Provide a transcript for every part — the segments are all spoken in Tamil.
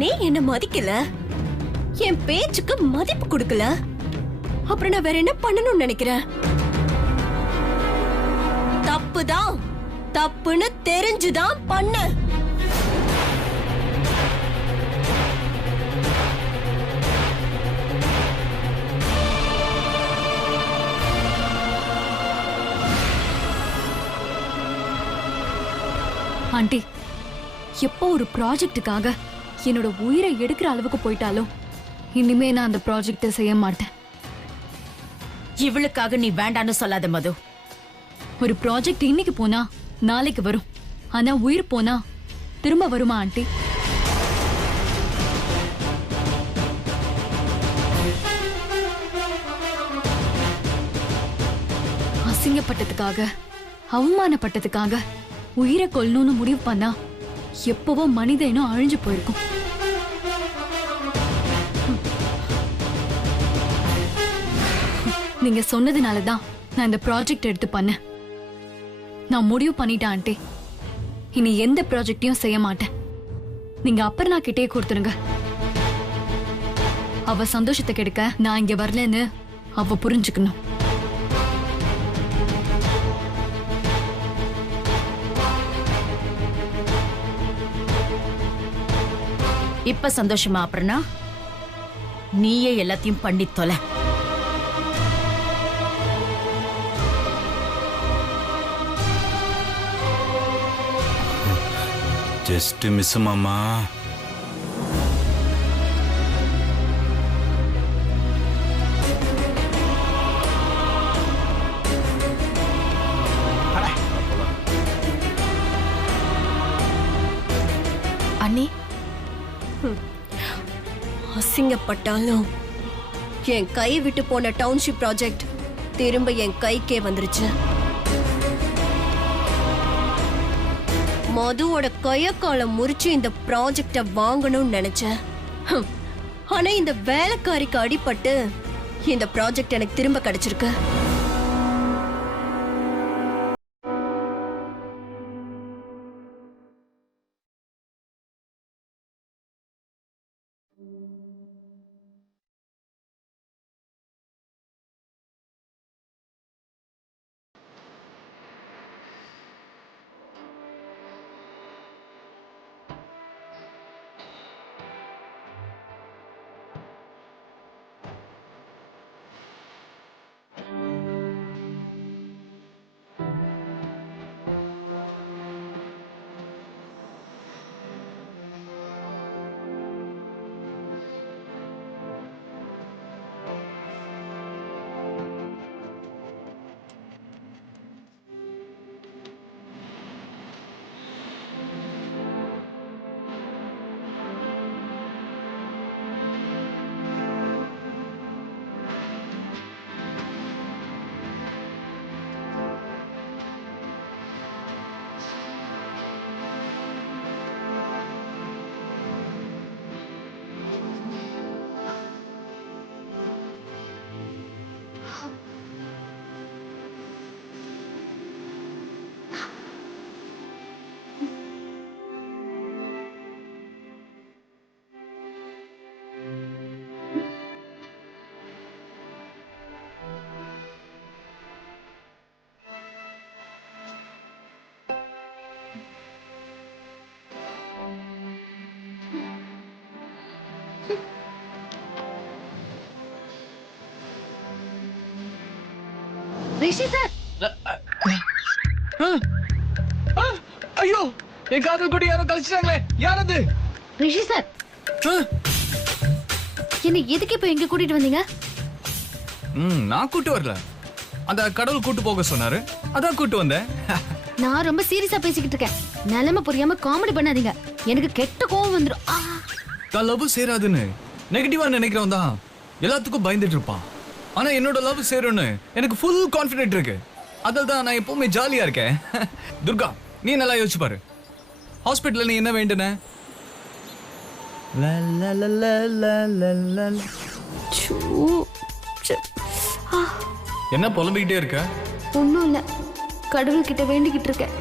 நீ என்ன மதிக்கல, என் பேச்சுக்கு மதிப்பு கொடுக்கல, அப்புறம் நான் வேற என்ன பண்ணணும்னு நினைக்கிறேன்? தப்புதான், தப்புன்னு தெரிஞ்சுதான் பண்ண. ஆண்டி, எப்போ ஒரு ப்ராஜெக்டுக்காக என்னோட உயிரை எடுக்கிற அளவுக்கு போயிட்டாலும் இனிமே நான் அந்த ப்ராஜெக்டை செய்ய மாட்டேன். இவளுக்காக நீ வேண்டான்னு சொல்லாத மது. ஒரு ப்ராஜெக்ட் இன்னைக்கு போனா நாளைக்கு வரும், ஆனா உயிர் போனா திரும்ப வருமா ஆண்டி? அசிங்கப்பட்டதுக்காக, அவமானப்பட்டதுக்காக உயிரை கொல்லணும்னு முடிவு பண்ணா எப்பவோ மனித இனம் அழிஞ்சு போயிருக்கும். நீங்க சொன்னதுனாலதான் நான் இந்த ப்ராஜெக்ட் எடுத்து பண்ணேன். நான் முடிவு பண்ணிட்டேன் ஆண்டி, இனி எந்த ப்ராஜெக்டையும் செய்ய மாட்டேன். நீங்க அப்பர்ணா கிட்டே கொடுத்துருங்க. அவ சந்தோஷத்தை கெடுக்க நான் இங்க வரலன்னு அவ புரிஞ்சுக்கணும். இப்ப சந்தோஷமா அப்புறம்னா நீயே எல்லாத்தையும் பண்ணி தொலை. ஜஸ்ட் மிஸ் மாமா. அண்ணி, அசிங்கப்பட்டாலும் என் கை விட்டு போன டவுன்ஷிப் ப்ராஜெக்ட் திரும்ப என் கைக்கே வந்துருச்சு. மதுவோட கையக்கால முறிச்சு இந்த ப்ராஜெக்ட வாங்கணும்னு நினைச்சேன். ஆனா இந்த வேலைக்காரிக்கு அடிபட்டு இந்த ப்ராஜெக்ட் எனக்கு திரும்ப கிடைச்சிருக்கு. ரிஷி சார், ஐயோ, என் காதல் கொடி யாரோ கழிச்சிட்டாங்களே. யார் அது? ரிஷி சார், என்ன எதுக்கு இப்ப எங்க கூட்டிட்டு வந்தீங்க? நான் கூட்டு வரல, அந்த கடவுள் கூட்டு போக சொன்னாரு, அதான் கூட்டு வந்தேன். நான் ரொம்ப சீரியஸா பேசிக்கிட்டு இருக்கேன். நிலைமை புரியாம காமெடி பண்ணாதீங்க, எனக்கு கெட்ட கோவம் வந்துரும். தான் லவ் சேராதுன்னு நெகட்டிவா நினைக்கிறவன் தான் எல்லாத்துக்கும் பயந்துட்டு இருப்பான். ஆனா என்னோட லவ் சேரும்னு எனக்கு ஃபுல் கான்ஃபிடென்ட் இருக்கு. அதால தான் நான் எப்பவுமே ஜாலியா இருக்கேன். துர்கா, நீ நல்லா யோசிச்சு பாரு. ஹாஸ்பிட்டல்ல நீ என்ன வேண்டுன? என்ன புலம்பிக்கிட்டே இருக்க? ஒன்னும் இல்ல, கடவுள் கிட்ட வேண்டிக்கிட்டு இருக்கேன்,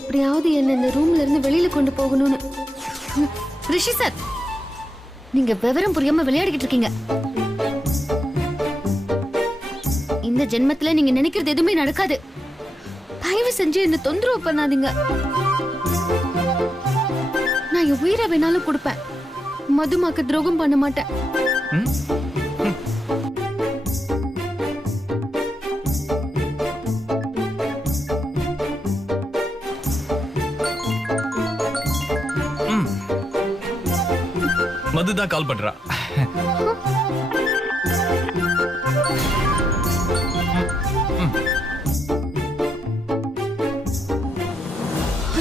எப்படியாவது என்ன இந்த ரூம்ல இருந்து வெளியில கொண்டு போகணும்னு. ரிஷி சார், நீங்க விவரம் புரியாம விளையாடிக்கிட்டு இருக்கீங்க. இந்த ஜென்மத்துல நீங்க நினைக்கிறது எதுவுமே நடக்காது. தயவு செஞ்சு என்ன தொந்தரவு பண்ணாதீங்க. நான் என் உயிரை வேணாலும் கொடுப்பேன். மதுமாக்கு துரோகம் பண்ண மாட்டேன். மதுதான் கால் பண்றா.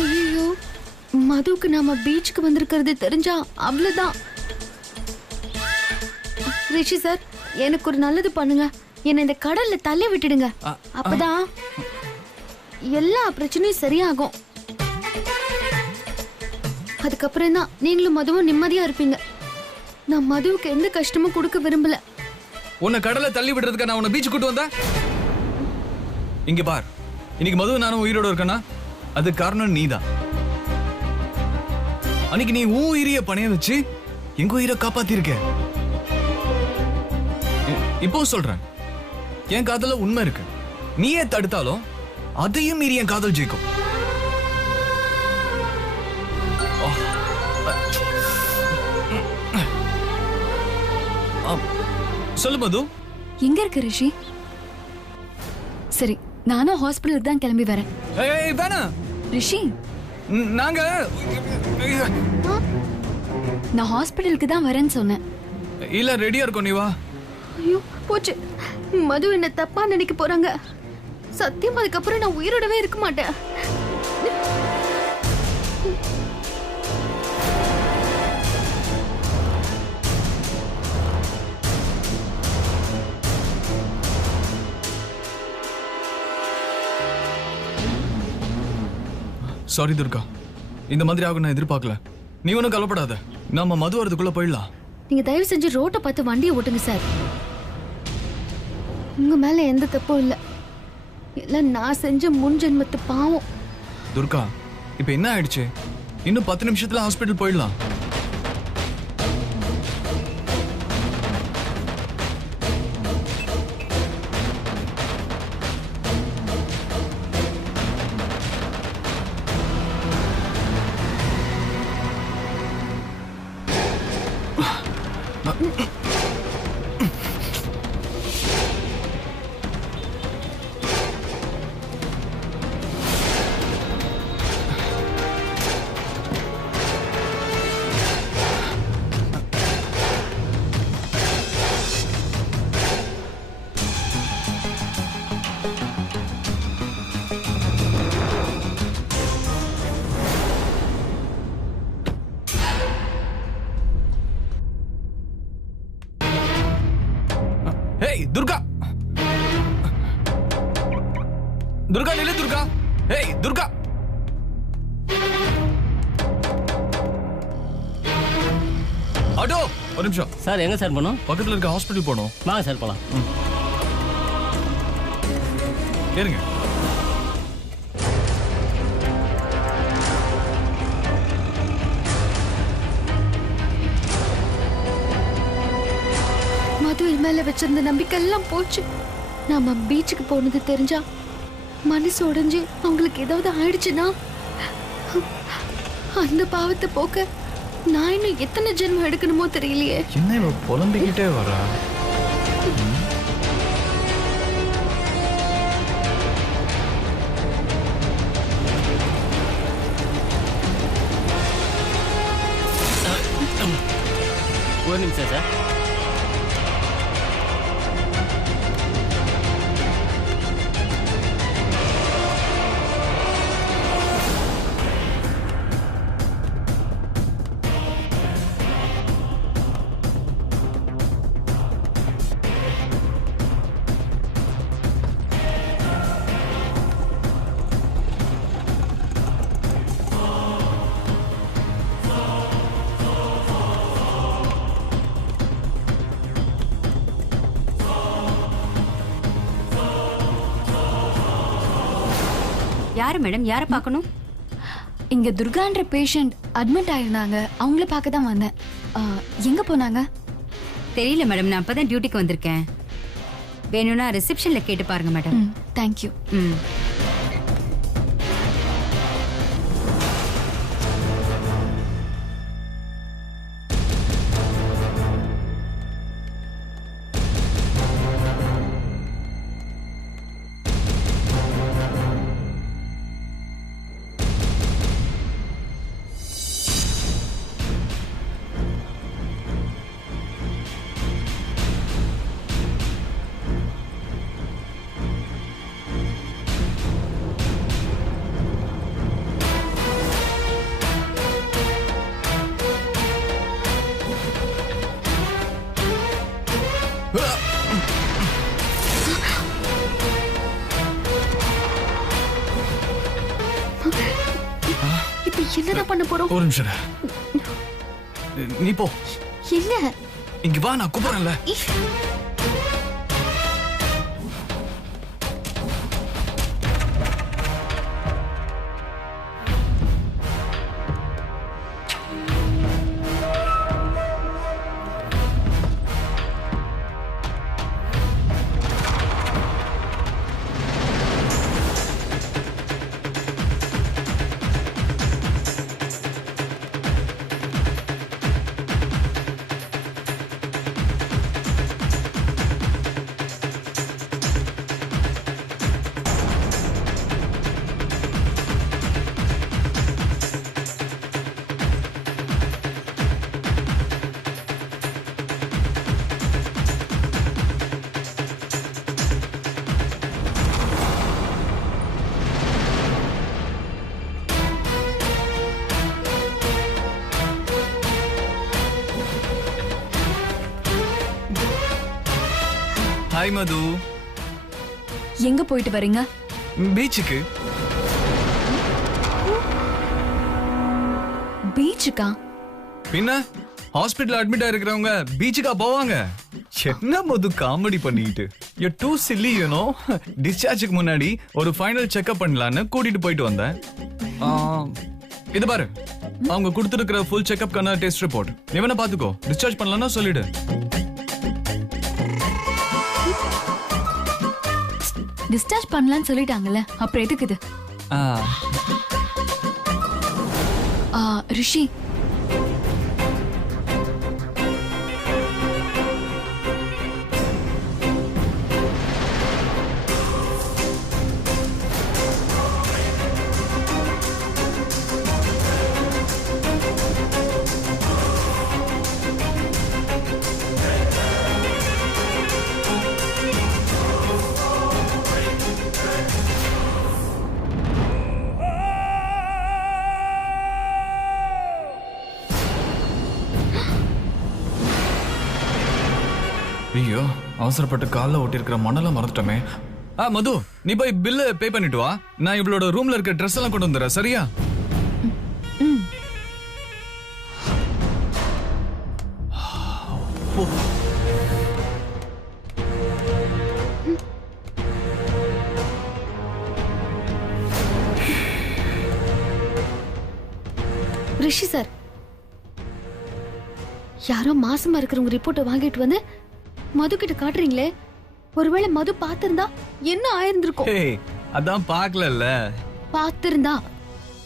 ஐயோ, மதுவுக்கு நாம பீச்சுக்கு வந்திருக்கிறது தெரிஞ்சா அவ்வளவுதான். ரிஷி சார், எனக்கு ஒரு நல்லது பண்ணுங்க. என்ன இந்த கடல்ல தள்ளி விட்டுடுங்க. அப்பதான் எல்லா பிரச்சனையும் சரியாகும். அதுக்கப்புறம் தான் நீங்களும் மதுவும் நிம்மதியா இருப்பீங்க. நான் மதுவுக்கு எந்த கஷ்டமும் கொடுக்க விரும்பல. உன்னை கடலை தள்ளி விடுறதுக்கு நான் உன்னை பீச் கூட்டு வந்தா? இங்க பார், இன்னைக்கு மது நானும் உயிரோட இருக்கேன்னா அது காரணம் நீதான். அன்னைக்கு நீ உன் உயிரிய பணைய வச்சு எங்க உயிரை காப்பாத்திருக்க. இப்போ சொல்றேன், என் காதல உண்மை இருக்கு. நீயே தடுத்தாலும் அதையும் மீறி என் காதல் ஜெயிக்கும். சொல்லு மது. எங்க இருக்கு ரிஷி? சரி, நானும் ஹாஸ்பிடலுக்கு தான் கிளம்பி வரேன். ஏய் வேணா ரிஷி, நாங்க நான் ஹாஸ்பிடலுக்கு தான் வரேன்னு சொன்னேன். இல்ல ரெடியா இருக்கோம், நீ வா. ஐயோ போச்சு, மது என்ன தப்பா நினைக்க போறாங்க. சத்தியம் அதுக்கப்புறம் நான் உயிரோடவே இருக்க மாட்டேன். சாரி துர்கா, இந்த மாதிரி ஆகும் நான் எதிர்பார்க்கல. நீ ஒன்றும் கவலைப்படாத, நாம மது வரதுக்குள்ள போயிடலாம். நீங்க தயவு செஞ்சு ரோட்டை பார்த்து வண்டியை ஓட்டுங்க சார். உங்க மேல எந்த தப்பும் இல்ல. எல்லாம் நான் செஞ்ச முன் ஜென்மத்து பாவம். துர்கா, இப்ப என்ன ஆயிடுச்சு? இன்னும் 10 நிமிஷத்துல ஹாஸ்பிட்டல் போயிடலாம். துர்கா, துர்கா நில்லு துர்கா. ஏய் துர்கா, ஆட்டோ ஒரு நிமிஷம் சார். எங்க சார் போகணும்? பக்கத்துல இருக்க ஹாஸ்பிட்டல் போகணும். வாங்க சார் போலாம். ஏறுங்க. மது மேல வச்சிருந்த நம்பிக்கை எல்லாம் போச்சு. நாம பீச்சுக்கு போனது தெரிஞ்சா மனசு உடைஞ்சு அவங்களுக்கு ஏதாவது ஆயிடுச்சுன்னா அந்த பாவத்தை போக்க நான் இன்னும் எத்தனை ஜென்மம் எடுக்கணுமோ தெரியலையே. என்ன இவ புலம்பிக்கிட்டே வரா? ஒரு நிமிஷம் சார். யாரு மேடம்? யாரை பார்க்கணும்? இங்க துர்கான்ற பேஷண்ட் அட்மிட் ஆயிருந்தாங்க. அவங்கள பார்க்க தான் வந்தேன். எங்க போனாங்க? தெரியல மேடம், நான் அப்பதான் டியூட்டிக்கு வந்திருக்கேன். வேணும்னா ரிசப்ஷன்ல கேட்டு பாருங்க மேடம். தேங்க்யூ. ம். இப்ப என்னதான் பண்ண போறோம்? ஒரு நிமிஷம் நீ போ. எங்க? இங்க வா, நான் கூப்பிடுறேன்ல. ஹாய் மது. எங்க போயிட்டு வரீங்க? பீச்சுக்கு. பீச்சுக்கா? பின்ன ஹாஸ்பிடல் அட்மிட் ஆயிருக்கிறவங்க பீச்சுக்கா போவாங்க? என்ன மது காமெடி பண்ணிட்டு. You too silly you know. டிஸ்சார்ஜுக்கு முன்னாடி ஒரு ஃபைனல் செக்அப் பண்ணலான்னு கூட்டிட்டு போயிட்டு வந்தேன். இது பாரு, அவங்க கொடுத்துருக்கிற ஃபுல் செக்அப்கான டெஸ்ட் ரிப்போர்ட். நீ வேணா பாத்துக்கோ. டிஸ்சார்ஜ் பண்ணலாம்னா சொல்லிடு. டிஸ்சார்ஜ் பண்ணலாம்னு சொல்லிட்டாங்கல்ல, அப்புறம் எதுக்கு இது? ரிஷி, ஐயோ, அவசரப்பட்டு கால்ல ஓட்டிருக்கிற மணல மறந்துட்டோமே. மது, நீ போய் பில்ல பே பண்ணிட்டு வா. நான் இவளோட ரூம்ல இருக்க ட்ரெஸ் எல்லாம் கொண்டு வந்துடுறேன். சரியா? ரிஷி சார், யாரோ மாசமா இருக்கிறவங்க ரிப்போர்ட்டை வாங்கிட்டு வந்து மது கிட்ட காட்டுறீங்களே. ஒருவேளை மது பாத்திருந்தா என்ன ஆயிருந்திருக்கும்? அதான் பாக்கல. பாத்திருந்தா?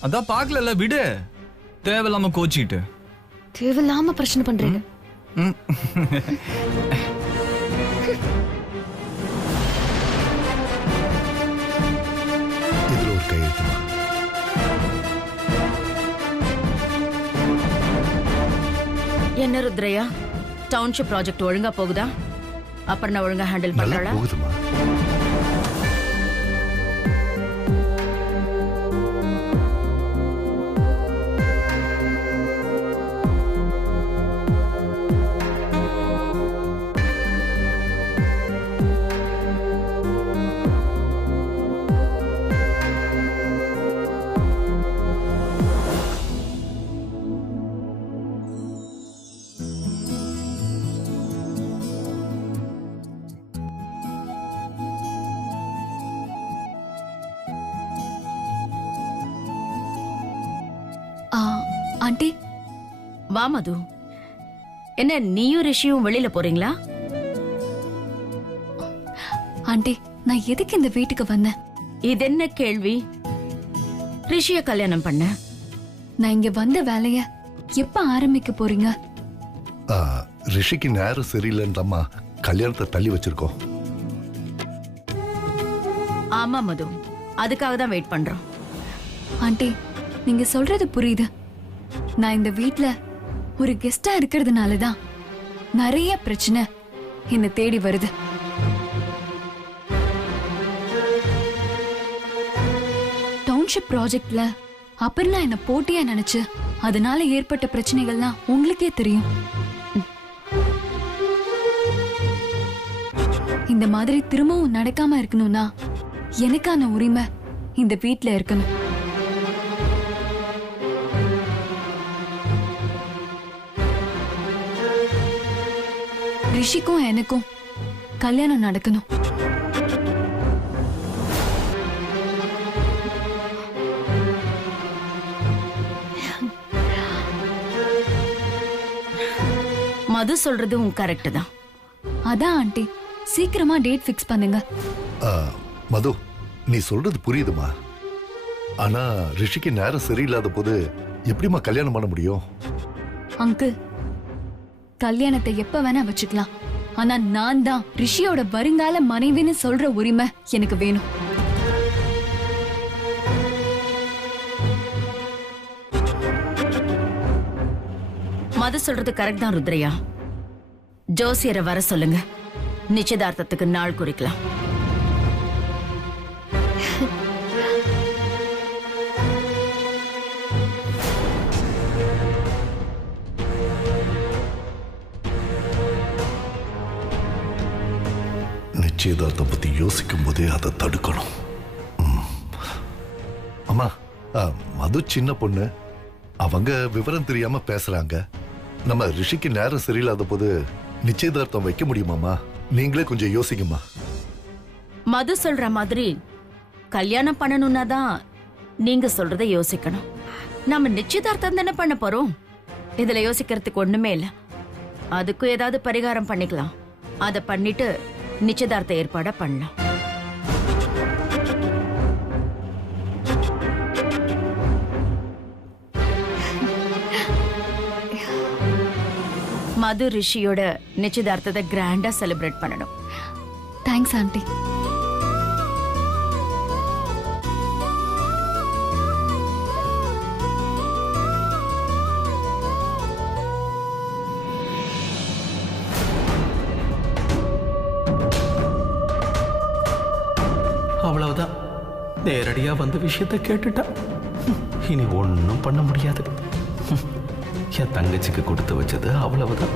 அதான் பாக்கல. விடு, தேவையில்லாம கோச்சிட்டு. தேவையில்லாம பிரச்சனை பண்றீங்க. இதுல ஒரு கையெழுத்துமா? என்ன ருத்ரையா, டவுன்ஷிப் ப்ராஜெக்ட் ஒழுங்கா போகுதா? அப்புறம் நான் ஒழுங்கா ஹேண்டில் பண்றேன். போகுதுமா? ஆண்டி வா மது. என்ன நீயும் ரிஷியும் வெளியில போறீங்களா? ஆண்டி நான் எதுக்கு இந்த வீட்டுக்கு வந்தேன்? இது என்ன கேள்வி? ரிஷிய கல்யாணம் பண்ண நான் இங்க வந்த வேலைய எப்ப ஆரம்பிக்க போறீங்க? ரிஷிக்கு நேரம் சரியில்லைன்றம்மா கல்யாணத்தை தள்ளி வச்சிருக்கோம். ஆமா மது, அதுக்காக தான் வெயிட் பண்றோம். ஆண்டி நீங்க சொல்றது புரியுது. நான் இந்த வீட்ல ஒரு கெஸ்டா இருக்கிறதுனால தான் நிறைய பிரச்சனை என்ன தேடி வருது. டவுன்ஷிப் ப்ராஜெக்ட்ல அபர்ணா என்ன போட்டியா நினைச்சு அதனால ஏற்பட்ட பிரச்சனைகள்லாம் உங்களுக்கே தெரியும். இந்த மாதிரி திரும்பவும் நடக்காம இருக்கணும்னா எனக்கான உரிமை இந்த வீட்ல இருக்கணும். ரிஷிக்கும் எனக்கும் கல்யாணம் நடக்கணும். மது சொல்றதும் கரெக்ட் தான். அதான் ஆண்டி சீக்கிரமா டேட் ஃபிக்ஸ் பண்ணுங்க. மது நீ சொல்றது புரியுதுமா, ஆனா ரிஷிக்கு நேரம் சரியில்லாத போது எப்படிமா கல்யாணம் பண்ண முடியும்? அங்கிள் கல்யாணத்தை எப்ப வேணா வச்சுக்கலாம். ஆனா நான் தான் ரிஷியோட வருங்கால மனைவின்னு சொல்ற உரிமை எனக்கு வேணும். மது சொல்றது கரெக்ட் தான் ருத்ரையா. ஜோசியரை வர சொல்லுங்க, நிச்சயதார்த்தத்துக்கு நாள் குறிக்கலாம். நிச்சயதார்த்தம் பத்தி யோசிக்கும் போதே அதை தடுக்கணும். அம்மா, மது சின்ன பொண்ணு, அவங்க விவரம் தெரியாம பேசுறாங்க. நம்ம ரிஷிக்கு நேரம் சரியில்லாத போது நிச்சயதார்த்தம் வைக்க முடியுமாமா? நீங்களே கொஞ்சம் யோசிக்குமா. மது சொல்ற மாதிரி கல்யாணம் பண்ணணும்னா தான் நீங்க சொல்றத யோசிக்கணும். நம்ம நிச்சயதார்த்தம் தானே பண்ண போறோம். இதுல யோசிக்கிறதுக்கு ஒண்ணுமே இல்ல. அதுக்கும் ஏதாவது பரிகாரம் பண்ணிக்கலாம். அதை பண்ணிட்டு நிச்சயதார்த்த ஏற்பாட பண்ணலாம். மது ரிஷியோட நிச்சயதார்த்தத்தை கிராண்டா செலிப்ரேட் பண்ணணும். Thanks aunty. அவ்வளவுதான், நேரடியா வந்து விஷயத்தை கேட்டுட்டா. இனி ஒன்றும் பண்ண முடியாது. என் தங்கச்சிக்கு கொடுத்து வச்சது அவ்வளவுதான்.